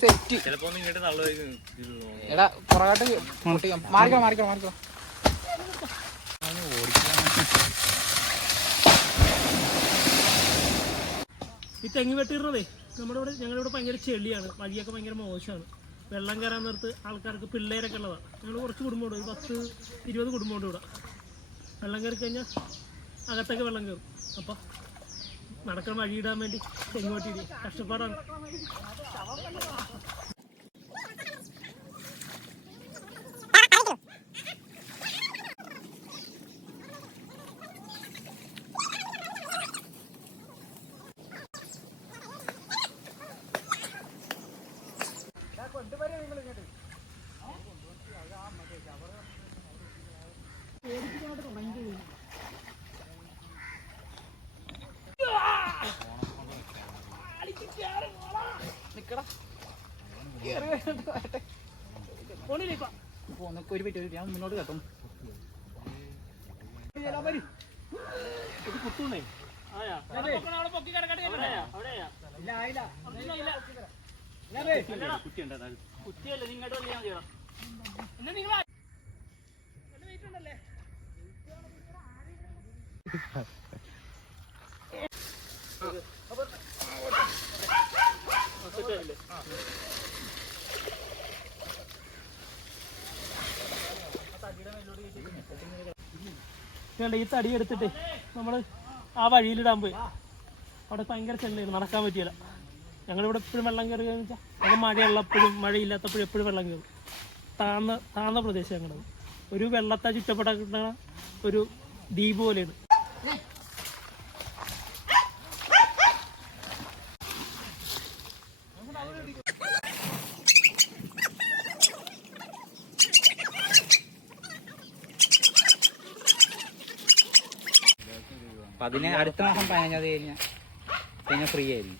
Set. എടാ പുറകോട്ട് ഈ തെങ്ങ് വെട്ടിയിരുന്നതേ നമ്മുടെ ഇവിടെ ഞങ്ങളുടെ ഇവിടെ ഭയങ്കര ചെളിയാണ്. വഴിയൊക്കെ ഭയങ്കര മോശമാണ്. വെള്ളം കയറാൻ നേരത്ത് ആൾക്കാർക്ക് പിള്ളേരൊക്കെ ഉള്ളതാണ് ഞങ്ങൾ കുറച്ച് കുടുംബമുണ്ട്. ഒരു പത്ത് ഇരുപത് കുടുംബമുണ്ട് ഇവിടെ. വെള്ളം കയറി കഴിഞ്ഞാൽ അകത്തൊക്കെ വെള്ളം കയറും. അപ്പോൾ നടക്കാൻ വഴിയിടാൻ വേണ്ടി തെങ്ങ് കഷ്ടപ്പാടാണ്. ഒരു പറ്റി ഞാൻ മുന്നോട്ട് കേട്ടോ. കുത്തൂന്നേ. ആയാ. അവിടെ പൊക്കി കിടക്കട്ടെ അവിടെയാ അവിടെയാ ഒന്നും ഇല്ല. അല്ലടാ. കുത്തിയല്ലേ നീ ഇങ്ങോട്ട് വന്ന് ഞാൻ ചെയ്യണം എന്നാ നിങ്ങൾ ആ- ഈ തടി എടുത്തിട്ട് നമ്മൾ ആ വഴിയിലിടാൻ പോയി. അവിടെ ഭയങ്കര ചെല്ലായിരുന്നു നടക്കാൻ പറ്റിയില്ല. ഞങ്ങളിവിടെ എപ്പോഴും വെള്ളം കയറി വെച്ചാൽ അത് മഴയുള്ളപ്പോഴും മഴയില്ലാത്തപ്പോഴും എപ്പോഴും വെള്ളം കയറും. താന്ന താന്ന പ്രദേശം ഞങ്ങളത്. ഒരു വെള്ളത്താൽ ചുറ്റപ്പെട്ട ഒരു ദ്വീപ് പോലെയാണ്. അപ്പൊ അതിന് അടുത്ത മാസം പതിനഞ്ചാം തീയതി കഴിഞ്ഞാൽ പിന്നെ ഫ്രീ ആയിരിക്കും.